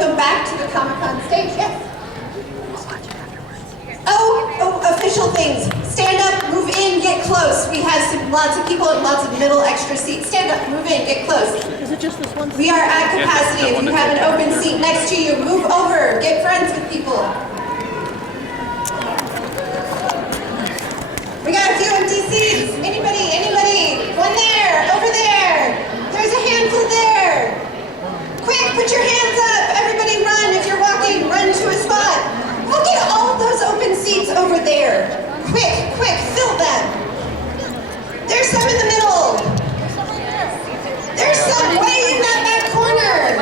welcome back to the Comic-Con stage. Yes. Oh, official things. Stand up, move in, get close. We have lots of people and lots of middle extra seats. Stand up, move in, get close. Is it just this one? We are at capacity. If you have an open seat next to you, move over. Get friends with people. We got a few empty seats. Anybody? One there, over there. There's a handful there. Quick, put your hands up. Everybody run. If you're walking, run to a spot. Look at all of those open seats over there. Quick, fill them. There's some in the middle. There's some way in that back corner.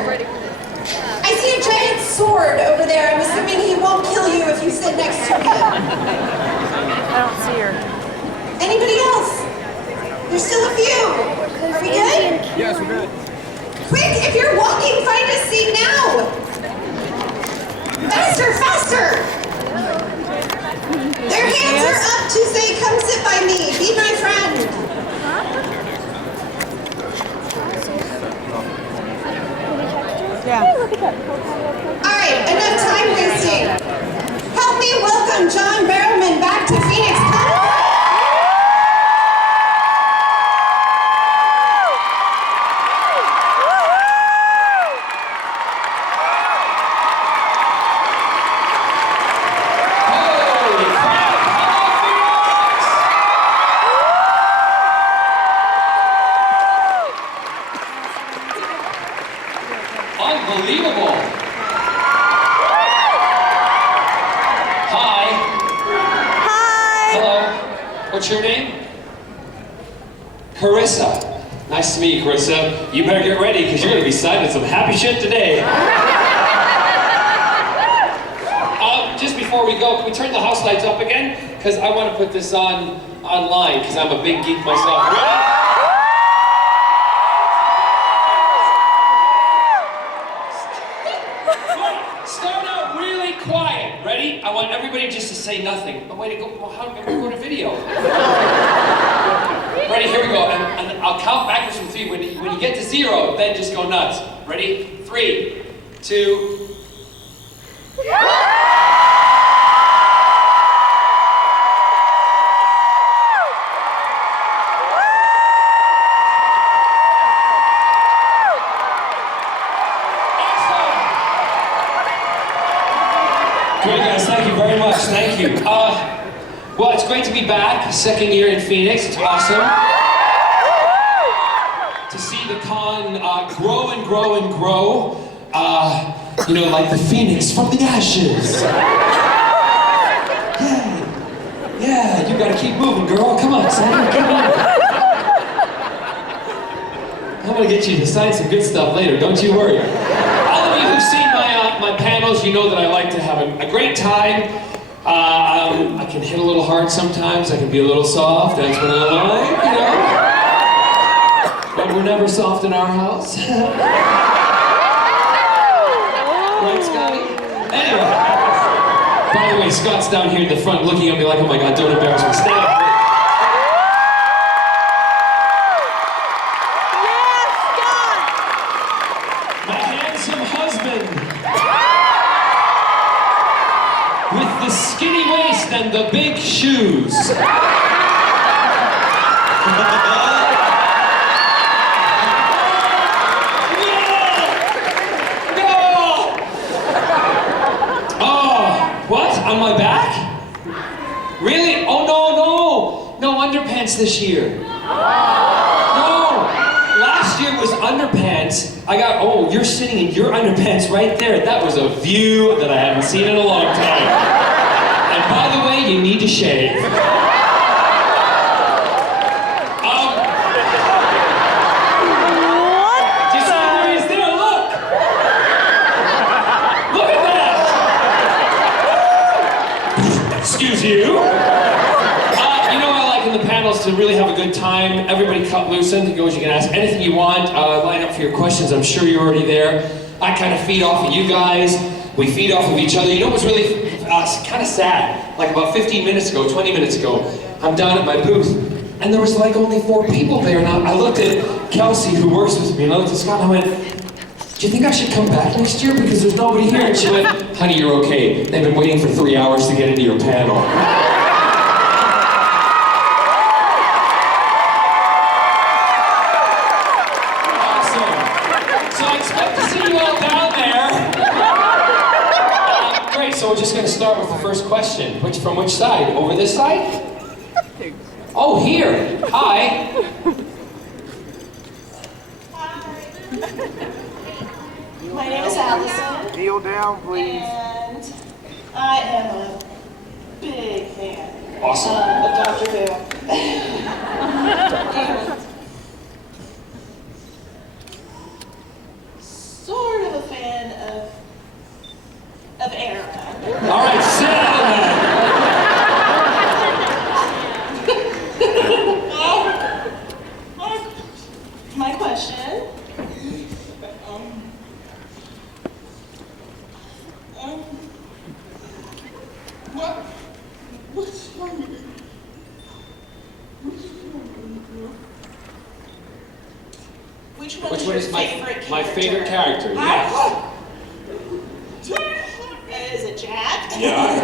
I see a giant sword over there. I'm assuming he won't kill you if you sit next to him. I don't see her. Anybody else? There's still a few. Are we good? Yes, we're good. Quick, if you're walking, find a seat now. Faster! Their hands are up to say, come sit by me, be my friend. Yeah. All right, enough time wasting. Help me welcome John Barrowman back to Phoenix Comic-Con. Unbelievable. Hi. Hello. What's your name? Carissa. Nice to meet you, Carissa. You better get ready because you're going to be signing some happy shit today. Just before we go, can we turn the house lights up again? Because I want to put this online because I'm a big geek myself. Ready? Start out really quiet. Ready? I want everybody just to say nothing. But wait, well, how do we go to video? Ready? Here we go. And I'll count backwards from 3. When you get to 0, then just go nuts. Ready? 3, 2. Great, guys. Thank you very much. Thank you. Well, it's great to be back. Second year in Phoenix. It's awesome to see the con grow and grow and grow. You know, like the phoenix from the ashes. Yeah. You gotta keep moving, girl. Come on, son. Come on. I'm gonna get you to sign some good stuff later. Don't you worry. All of you who've seen my panels, you know that I like to have a great time. I can hit a little hard sometimes. I can be a little soft. That's what I like, you know. But we're never soft in our house. Right, Scotty? Anyway. By the way, Scott's down here in the front looking at me like, oh my God, don't embarrass me. Stand up. With the skinny waist and the big shoes. No! Oh, what? On my back? Really? Oh, no. No underpants this year. No. Last year was underpants. You're sitting in your underpants right there. That was a view that I haven't seen in a long time. And by the way, you need to shave. Do you see where he's there? Look! Look at that! Excuse you. You know what I like in the panels to really have a good time. Everybody cut loose and goes. You can ask anything you want. Line up for your questions. I'm sure you're already there. I kind of feed off of you guys. We feed off of each other. You know what's really kind of sad? Like about 15 minutes ago, 20 minutes ago, I'm down at my booth, and there was like only 4 people there. And I looked at Kelsey, who works with me, and I looked at Scott, and I went, do you think I should come back next year because there's nobody here? And she went, honey, you're okay. They've been waiting for 3 hours to get into your panel. Awesome. So I expect to see you all down there. Great, so we're just going to start with the first question. From which side? Over this side? Oh, here. Hi. My name is Allison. Kneel down, please. And I am a big fan Awesome. of Doctor Who. And sort of a fan of Aaron. All right, sit down. My question. Which one is my favorite character? Yes. Is it Jack? Yeah.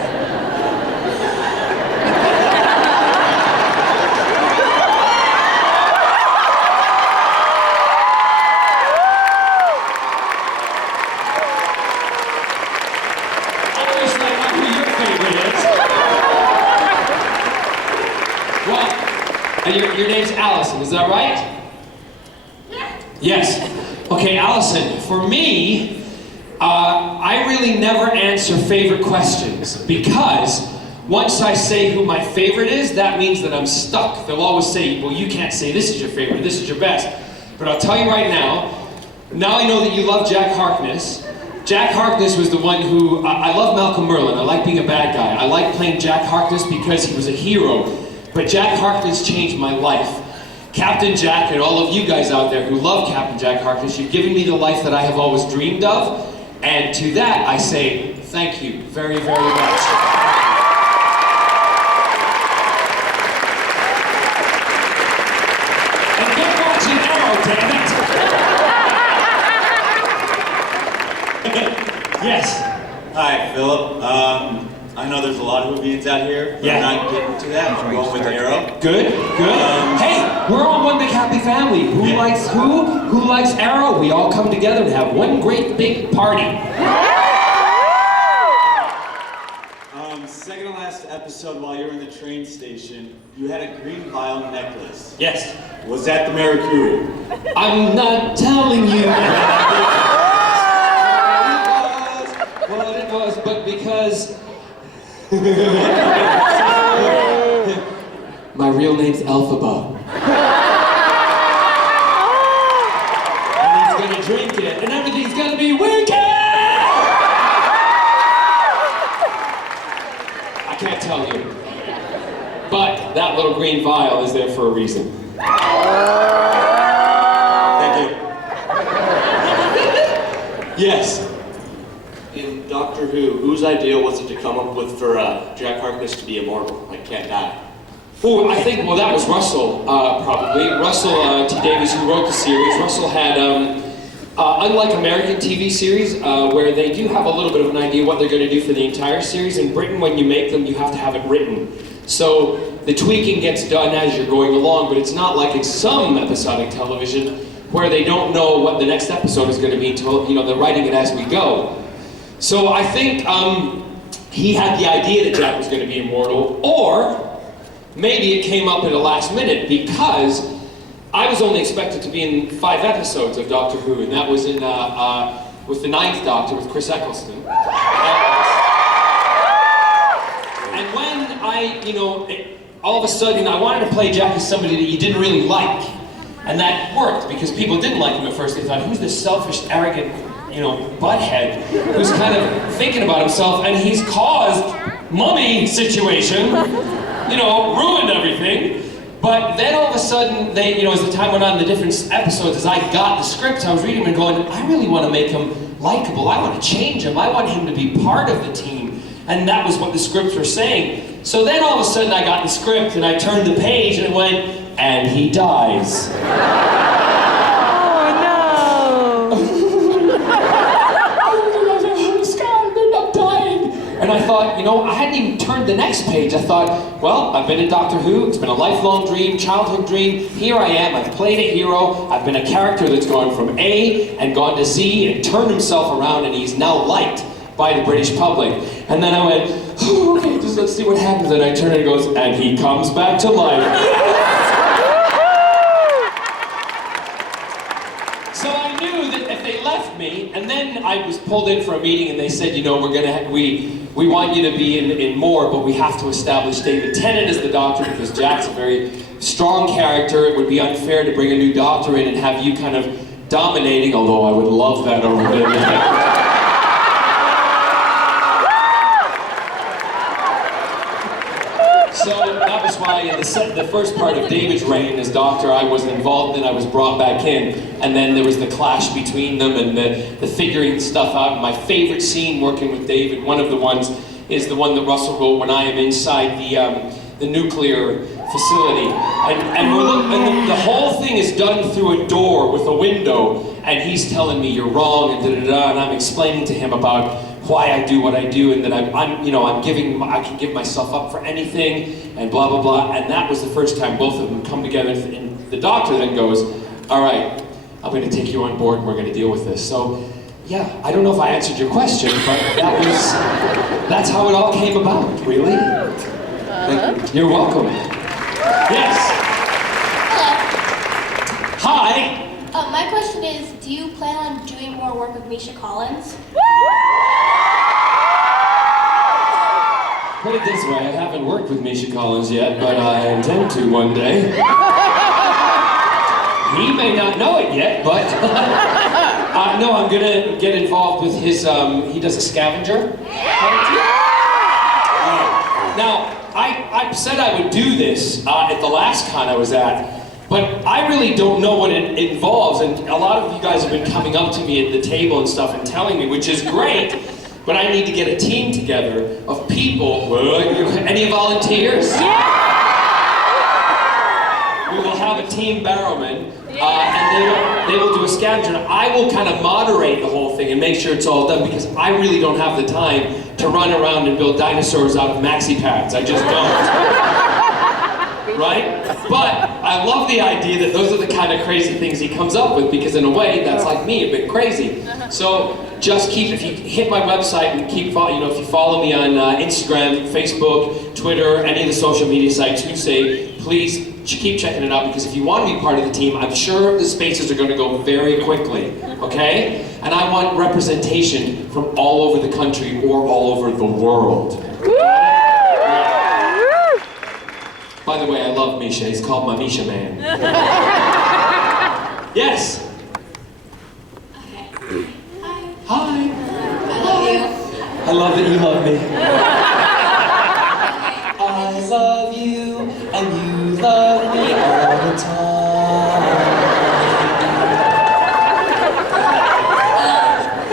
Obviously, I know who your favorite is. Well, your name's Allison, is that right? Yes. Okay, Allison, for me, I really never answer favorite questions because once I say who my favorite is, that means that I'm stuck. They'll always say, well, you can't say this is your favorite, this is your best. But I'll tell you right now I know that you love Jack Harkness. Jack Harkness was the one who, I love Malcolm Merlyn, I like being a bad guy. I like playing Jack Harkness because he was a hero. But Jack Harkness changed my life. Captain Jack and all of you guys out there who love Captain Jack Harkness, you've given me the life that I have always dreamed of, and to that I say thank you very, very much. And get watching Arrow, damn it! Yes. Hi, Philip. I know there's a lot of Whovians out here, but Yeah. I'm not getting to that. I'm going with Arrow. Good, good. Hey, we're all one big happy family. Who likes who? Who likes Arrow? We all come together and have one great big party. Second to last episode, while you were in the train station, you had a green vial necklace. Yes. Was that the Mercury? I'm not telling you what it was, but because my real name's Elphaba. And he's gonna drink it, and everything's gonna be wicked! I can't tell you. But that little green vial is there for a reason. Thank you. Yes. In Doctor Who, whose idea was it to come up with for Jack Harkness to be immortal, like can't die? Oh, I think, well, that was Russell, probably. Russell T. Davies, who wrote the series. Russell had, unlike American TV series, where they do have a little bit of an idea what they're going to do for the entire series, in Britain, when you make them, you have to have it written. So the tweaking gets done as you're going along, but it's not like in some episodic television, where they don't know what the next episode is going to be until, they're writing it as we go. So I think he had the idea that Jack was going to be immortal, or maybe it came up at the last minute because I was only expected to be in 5 episodes of Doctor Who, and that was in with the 9th Doctor with Chris Eccleston. And when all of a sudden I wanted to play Jack as somebody that you didn't really like, and that worked because people didn't like him at first. They thought, who's this selfish, arrogant, butthead who's kind of thinking about himself, and he's caused mummy situation, ruined everything. But then all of a sudden, they, as the time went on, the different episodes, as I got the scripts, I was reading them and going, I really want to make him likable. I want to change him. I want him to be part of the team. And that was what the scripts were saying. So then all of a sudden I got the script and I turned the page and it went, and he dies. Oh no! And I thought, you know, I hadn't even turned the next page. I thought, well, I've been in Doctor Who. It's been a lifelong dream, childhood dream. Here I am. I've played a hero. I've been a character that's gone from A and gone to Z and turned himself around, and he's now liked by the British public. And then I went, oh, okay, just let's see what happens. And I turn and it goes, and he comes back to life. So I knew that if they left me, and then I was pulled in for a meeting and they said, you know, we want you to be in more, but we have to establish David Tennant as the Doctor because Jack's a very strong character. It would be unfair to bring a new Doctor in and have you kind of dominating, although I would love that over David. So that was why in the first part of David's reign as Doctor, I wasn't involved, then I was brought back in, and then there was the clash between them and the figuring stuff out. My favorite scene working with David, one of the ones, is the one that Russell wrote when I am inside the nuclear facility. And the whole thing is done through a door with a window, and he's telling me you're wrong, and da-da-da, and I'm explaining to him about why I do what I do, and that I can give myself up for anything, and blah, blah, blah. And that was the first time both of them come together, and the Doctor then goes, all right, I'm going to take you on board, and we're going to deal with this. So, yeah, I don't know if I answered your question, but that's how it all came about, really. You're welcome. Yes. Hello. Hi. My question is, do you plan on doing more work with Misha Collins? Put it this way, I haven't worked with Misha Collins yet, but I intend to one day. He may not know it yet, but no, I'm gonna get involved with his, he does a scavenger. Now, I said I would do this at the last con I was at, but I really don't know what it involves, and a lot of you guys have been coming up to me at the table and stuff and telling me, which is great, but I need to get a team together of people. Any volunteers? Yeah! We will have a team Barrowman, and they will do a scavenger. I will kind of moderate the whole thing and make sure it's all done because I really don't have the time to run around and build dinosaurs out of maxi pads. I just don't. Right? But I love the idea that those are the kind of crazy things he comes up with because in a way, that's like me, a bit crazy. So just if you hit my website and if you follow me on Instagram, Facebook, Twitter, any of the social media sites, please keep checking it out because if you want to be part of the team, I'm sure the spaces are going to go very quickly, okay? And I want representation from all over the country or all over the world. By the way, I love Misha. He's called my Misha Man. Yes? Okay. Hi. Hi. I love you. I love that you love me. I love you, and you love me all the time.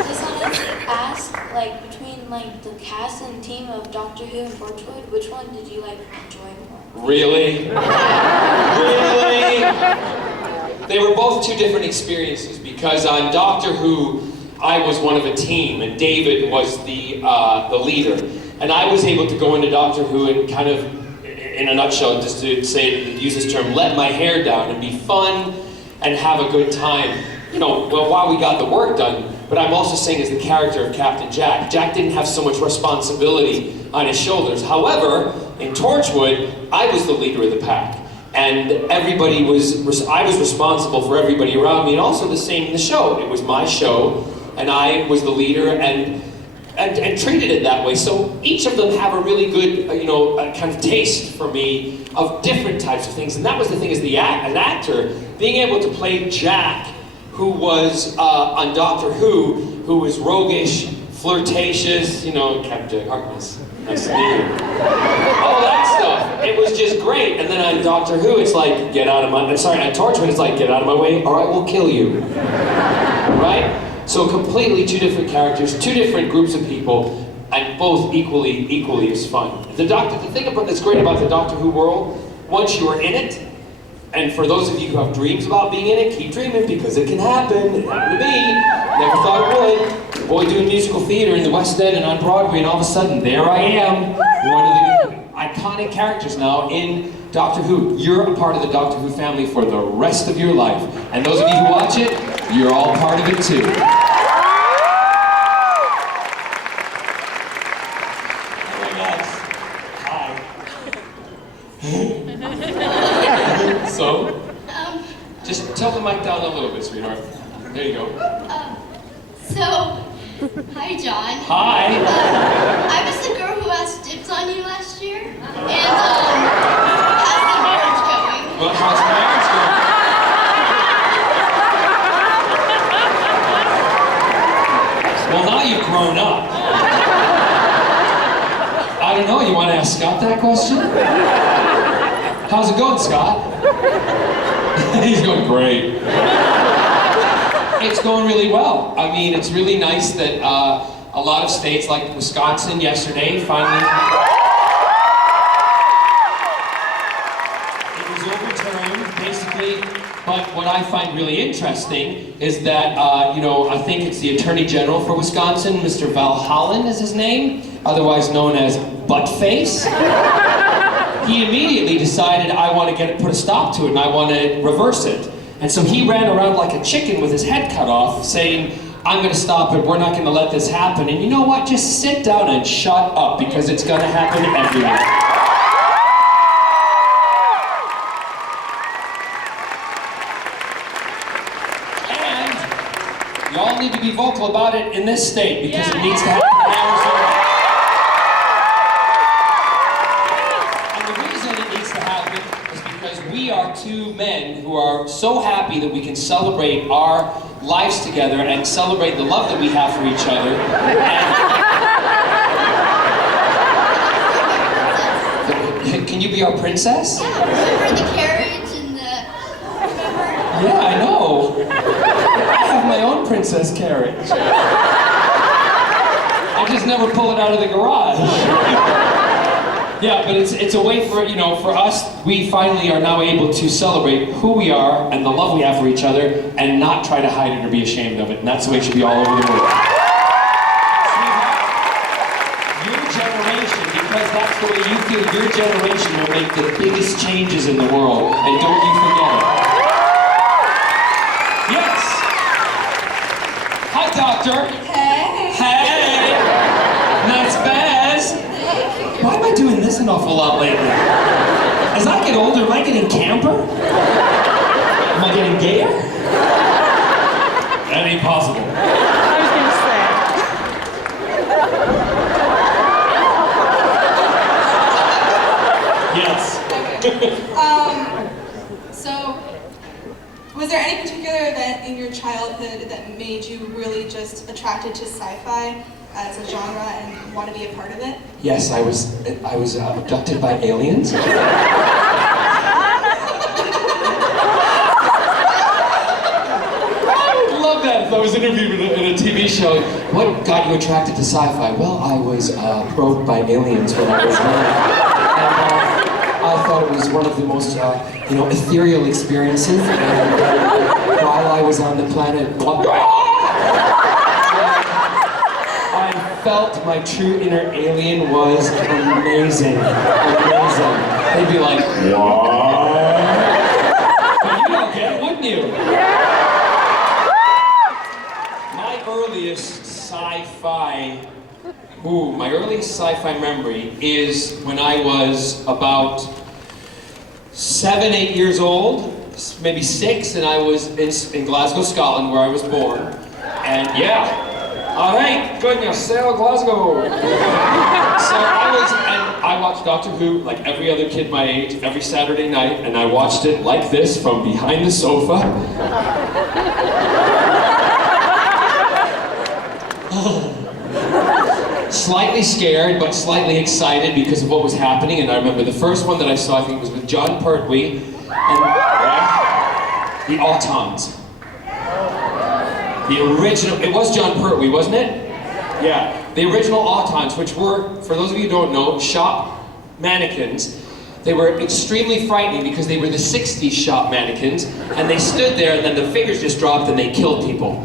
Just wanted to ask, between the cast and team of Doctor Who and Torchwood, which one did you enjoy more? Really? Really? They were both two different experiences because on Doctor Who, I was one of a team and David was the leader. And I was able to go into Doctor Who and kind of, in a nutshell, just to use this term, let my hair down and be fun and have a good time. While we got the work done, but I'm also saying as the character of Captain Jack. Jack didn't have so much responsibility on his shoulders. However, in Torchwood, I was the leader of the pack. And I was responsible for everybody around me, and also the same in the show. It was my show, and I was the leader, and treated it that way. So each of them have a really good, kind of taste for me of different types of things. And that was the thing as an actor, being able to play Jack, who was on Doctor who was roguish, flirtatious, Captain Jack Harkness. Nice to meet you. All that stuff. It was just great. And then on Doctor Who, it's like, on Torchwood, it's like, get out of my way, or I will kill you. Right? So completely two different characters, two different groups of people, and both equally as fun. The thing that's great about the Doctor Who world, once you are in it, and for those of you who have dreams about being in it, keep dreaming because it can happen. It happened to me. Never thought it would. boy doing musical theater in the West End and on Broadway, and all of a sudden, there I am, one of the iconic characters now in Doctor Who. You're a part of the Doctor Who family for the rest of your life. And those of you who watch it, you're all part of it too. Alright guys, hi. So, just tilt the mic down a little bit, sweetheart. There you go. Hi, John. Hi. I was the girl who asked dibs on you last year. And, how's the marriage going? Well, how's the marriage going? Well, now you've grown up. I don't know, you want to ask Scott that question? How's it going, Scott? He's going great. It's going really well. I mean, it's really nice that a lot of states, like Wisconsin yesterday, finally... It was overturned, basically. But what I find really interesting is that, you know, I think it's the Attorney General for Wisconsin, Mr. Valhallen is his name, otherwise known as Buttface. He immediately decided, I want to put a stop to it and I want to reverse it. And so he ran around like a chicken with his head cut off, saying, I'm going to stop it, we're not going to let this happen. And you know what? Just sit down and shut up, because it's going to happen everywhere. And y'all need to be vocal about it in this state, because it needs to happen in Arizona. We are two men who are so happy that we can celebrate our lives together and celebrate the love that we have for each other. And can you be our princess? Yeah, remember the carriage and the... Remember? Yeah, I know. I have my own princess carriage. I just never pull it out of the garage. Yeah, but it's a way for, you know, for us, we finally are now able to celebrate who we are and the love we have for each other and not try to hide it or be ashamed of it. And that's the way it should be all over the world. Sweetheart, your generation, because that's the way you feel, your generation will make the biggest changes in the world. And don't you forget it. Yes! Hi, Doctor. Hey. Hey! That's Baz. Why am I doing this an awful lot lately? As I get older, am I getting camper? Am I getting gayer? That ain't possible. I was going to say. Yes. So, was there any particular event in your childhood that made you really just attracted to sci-fi as a genre and want to be a part of it? Yes, I was abducted by aliens. I love that. If I was interviewed in a TV show, what got you attracted to sci-fi? Well, I was probed by aliens when I was young. And I thought it was one of the most, you know, ethereal experiences. And while I was on the planet, I felt my true inner alien was amazing. Amazing. They'd be like, what? But you don't get it, wouldn't you? My earliest sci-fi memory is when I was about 7, 8 years old, maybe 6, and I was in Glasgow, Scotland, where I was born. And yeah. All right, goodness, sail Glasgow. So I watched Doctor Who like every other kid my age, every Saturday night, and I watched it like this from behind the sofa. Slightly scared, but slightly excited because of what was happening. And I remember the first one that I saw, I think it was with John Barrowman and the Autons. The original, it was John Barrowman, wasn't it? Yeah. The original Autons, which were, for those of you who don't know, shop mannequins. They were extremely frightening because they were the 60s shop mannequins, and they stood there and then the figures just dropped and they killed people.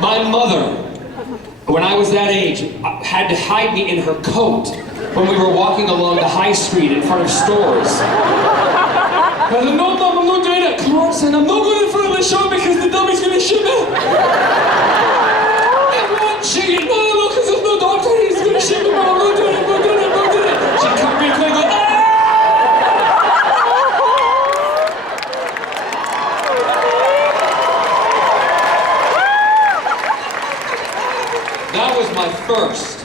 My mother when I was that age, had to hide me in her coat when we were walking along the high street in front of stores. I said, no, Mom, I'm not doing it. Come on, son, I'm not going in front of the show because the dummy's going to shoot me. Everyone's shaking, no, because there's no doctor, he's going to shoot me, Mom, I'm not doing it, I'm not doing it, I'm not doing it. She cut me quick, go, ah! That was my first.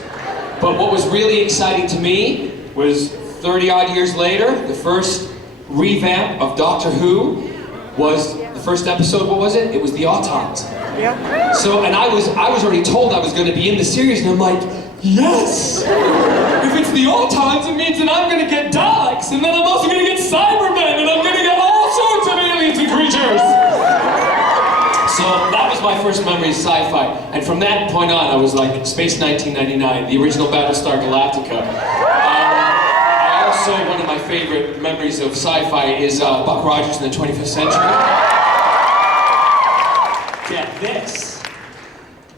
But what was really exciting to me was 30 odd years later, the first revamp of Doctor Who was the first episode. What was it? It was the Autons. Yeah. So, and I was already told I was going to be in the series, and I'm like, yes! If it's the Autons, it means that I'm going to get Daleks, and then I'm also going to get Cybermen, and I'm going to get all sorts of aliens and creatures. So that was my first memory of sci-fi, and from that point on, I was like, Space 1999, the original Battlestar Galactica. Also, one of my favorite memories of sci-fi is Buck Rogers in the 25th century. Get this.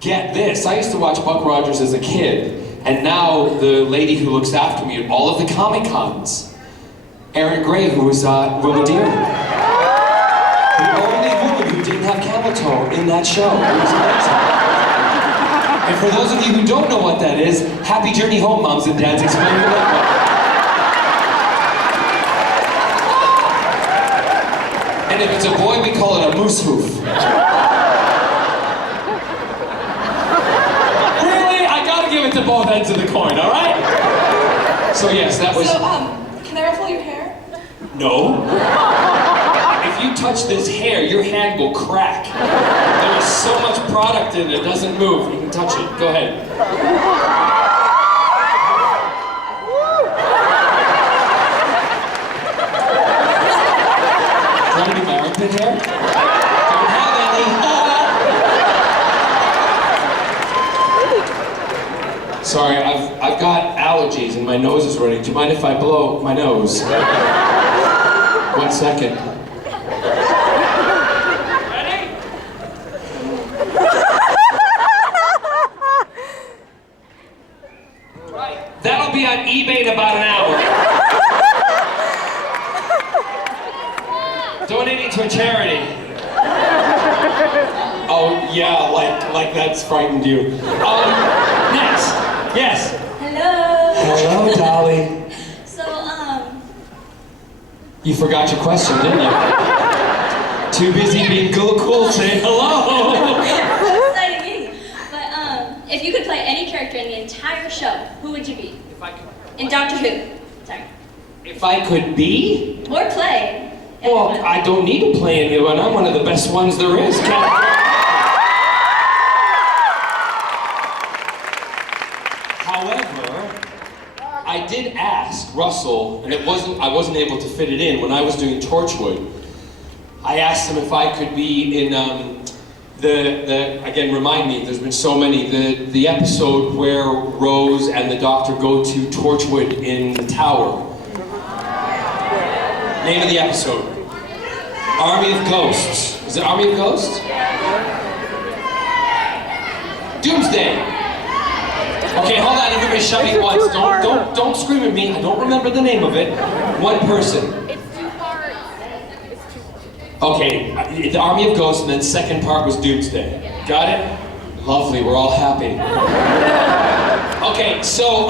Get this. I used to watch Buck Rogers as a kid, and now the lady who looks after me at all of the Comic-Cons, Erin Gray, who was Wilma Dearman. The only woman who didn't have camel toe in that show. It was amazing. And for those of you who don't know what that is, happy journey home, moms and dads. Explain to that. And if it's a boy, we call it a moose hoof. Really? I gotta give it to both ends of the coin, all right? So yes, that was... So, can I ruffle your hair? No. If you touch this hair, your hand will crack. There is so much product in it, it doesn't move. You can touch it. Go ahead. Do you want to do my armpit hair? Don't have any. Sorry, I've got allergies and my nose is running. Do you mind if I blow my nose? 1 second. Ready? Right. That'll be on eBay in about an hour. Donating to a charity. Oh yeah, like that's frightened you. Next. Yes. Hello. Hello, Dolly. So, You forgot your question, didn't you? Too busy being cool saying hello. exciting meeting. But if you could play any character in the entire show, who would you be? If I could. In Doctor Who. Sorry. If I could be? Or play. Well, I don't need to play anyone. I'm one of the best ones there is. However, I did ask Russell, and I wasn't able to fit it in when I was doing Torchwood. I asked him if I could be in again, remind me, there's been so many, the episode where Rose and the Doctor go to Torchwood in the tower. Name of the episode. Army of Ghosts. Is it Army of Ghosts? Doomsday. Okay, hold on, everybody shut me once. Don't scream at me. I don't remember the name of it. One person. It's 2 parts. Okay, the Army of Ghosts, and then second part was Doomsday. Got it? Lovely, we're all happy. Okay, so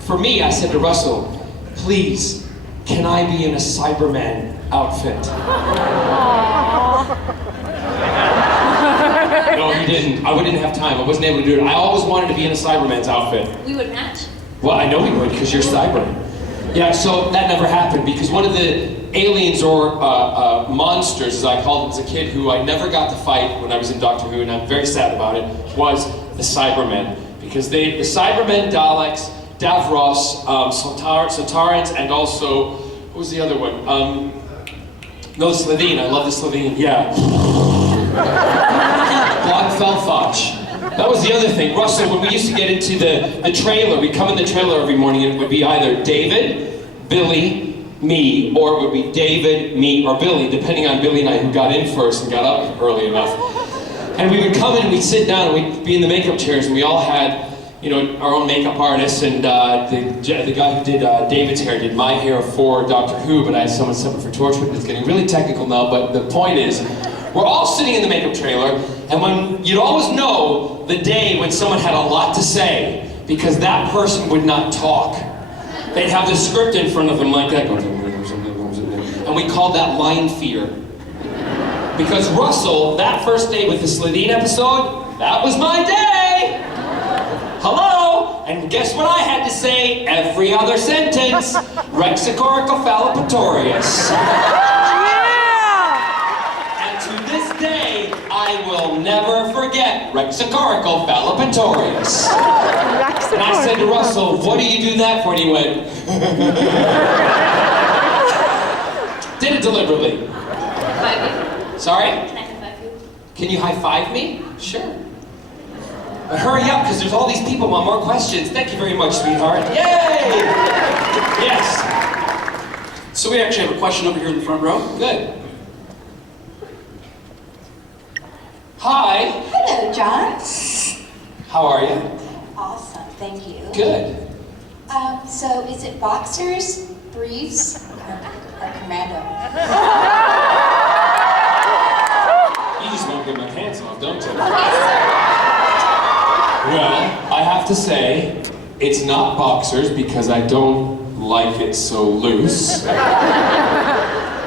for me, I said to Russell, please, can I be in a Cyberman outfit? No, he didn't. I wouldn't have time. I wasn't able to do it. I always wanted to be in a Cyberman's outfit. We would match. Well, I know we would, because you're Cyberman. Yeah, so that never happened, because one of the aliens or monsters, as I called them as a kid, who I never got to fight when I was in Doctor Who, and I'm very sad about it, was the Cybermen. Because the Cybermen, Daleks, Davros, Sontarans, and also, what was the other one? No, the Slovene. I love the Slovene. Yeah. Blond Felfach. That was the other thing. Russell, when we used to get into the trailer, we'd come in the trailer every morning and it would be either David, Billy, me, or it would be David, me, or Billy, depending on Billy and I who got in first and got up early enough. And we would come in and we'd sit down and we'd be in the makeup chairs, and we all had, you know, our own makeup artists, and the guy who did David's hair did my hair for Doctor Who, but I had someone separate for Torchwood. It's getting really technical now, but the point is, we're all sitting in the makeup trailer, and when you'd always know the day when someone had a lot to say, because that person would not talk. They'd have the script in front of them like that, and we called that line fear. Because Russell, that first day with the Slidine episode, that was my day! Hello? And guess what I had to say every other sentence? Rexicoricofallapatorius. And to this day, I will never forget Rexicoricofallapatorius. And I said to Russell, what do you do that for? And he went, did it deliberately. Sorry? Can I high five you? Can you high five me? Sure. But hurry up, because there's all these people who want more questions. Thank you very much, sweetheart. Yay! Yes. So we actually have a question over here in the front row. Good. Hi. Hello, John. How are you? Awesome, thank you. Good. So is it boxers, briefs, or commando? You just won't get my pants off, don't you? Well, I have to say, it's not boxers because I don't like it so loose.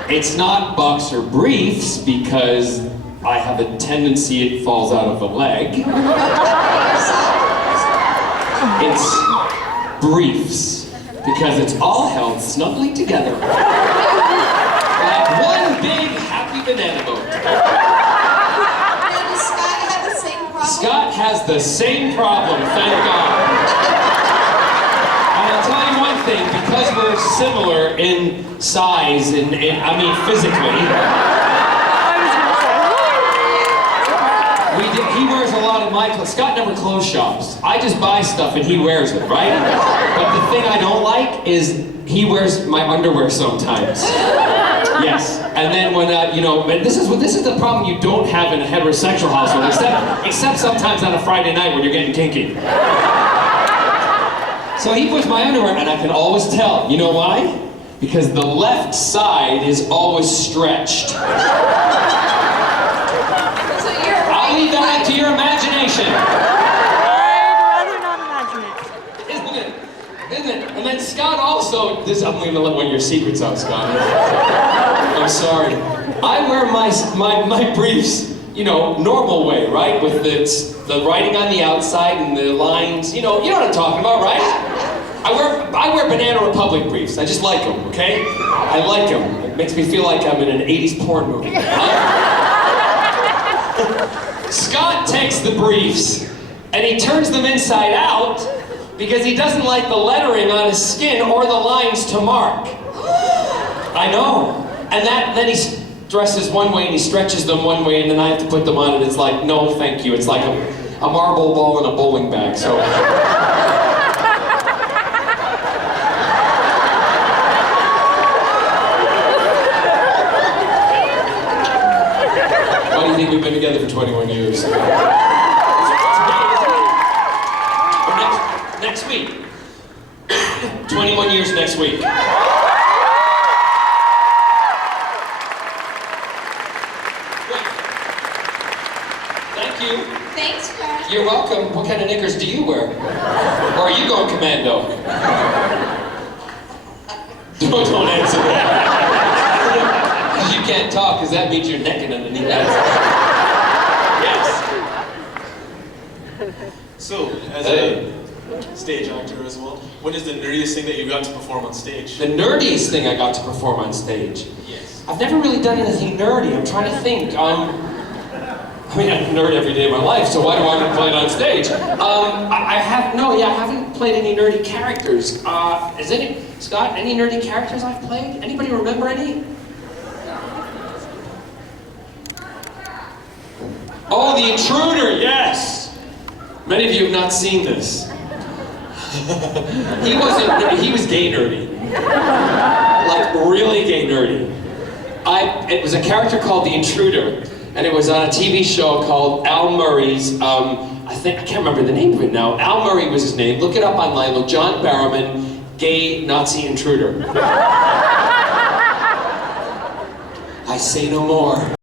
It's not boxer briefs because I have a tendency it falls out of the leg. It's briefs because it's all held snugly together. Like one big happy banana boat. Does Scott have the same problem? Scott has the same problem, thank God. And I'll tell you one thing, because we're similar in size and I mean physically, he wears a lot of my clothes. Scott never clothes shops. I just buy stuff and he wears it, right? But the thing I don't like is he wears my underwear sometimes. Yes, and then when you know, and this is the problem you don't have in a heterosexual household, except sometimes on a Friday night when you're getting kinky. So he puts my underwear, and I can always tell. You know why? Because the left side is always stretched. So you're I'll leave that up to your imagination. I'd rather not imagine it. Isn't it? Isn't it? And then Scott also, I'm going to let one of your secrets out, Scott. I'm sorry. I wear my briefs, you know, normal way, right? With the writing on the outside and the lines, you know what I'm talking about, right? I wear Banana Republic briefs. I just like them, okay? I like them. It makes me feel like I'm in an 80s porn movie. Scott takes the briefs and he turns them inside out because he doesn't like the lettering on his skin or the lines to mark. I know. And then he dresses one way and he stretches them one way, and then I have to put them on, and it's like, no, thank you. It's like a marble ball in a bowling bag. So. Why do you think we've been together for 21 years? Today, isn't it? Or next week. 21 years next week. Thank you. Thanks, John. You're welcome. What kind of knickers do you wear? Or are you going commando? Don't answer that. You can't talk because that means you're necking underneath that. Yes. So, as a stage actor as well, what is the nerdiest thing that you got to perform on stage? The nerdiest thing I got to perform on stage? Yes. I've never really done anything nerdy. I'm trying to think. I mean, I'm a nerd every day of my life, so why do I want to play it on stage? I haven't played any nerdy characters. Scott, any nerdy characters I've played? Anybody remember any? Oh, the Intruder, yes! Many of you have not seen this. He was gay nerdy. Like, really gay nerdy. It was a character called the Intruder, and it was on a TV show called Al Murray's, I can't remember the name of it now. Al Murray was his name. Look it up online. Look, John Barrowman, gay Nazi intruder. I say no more.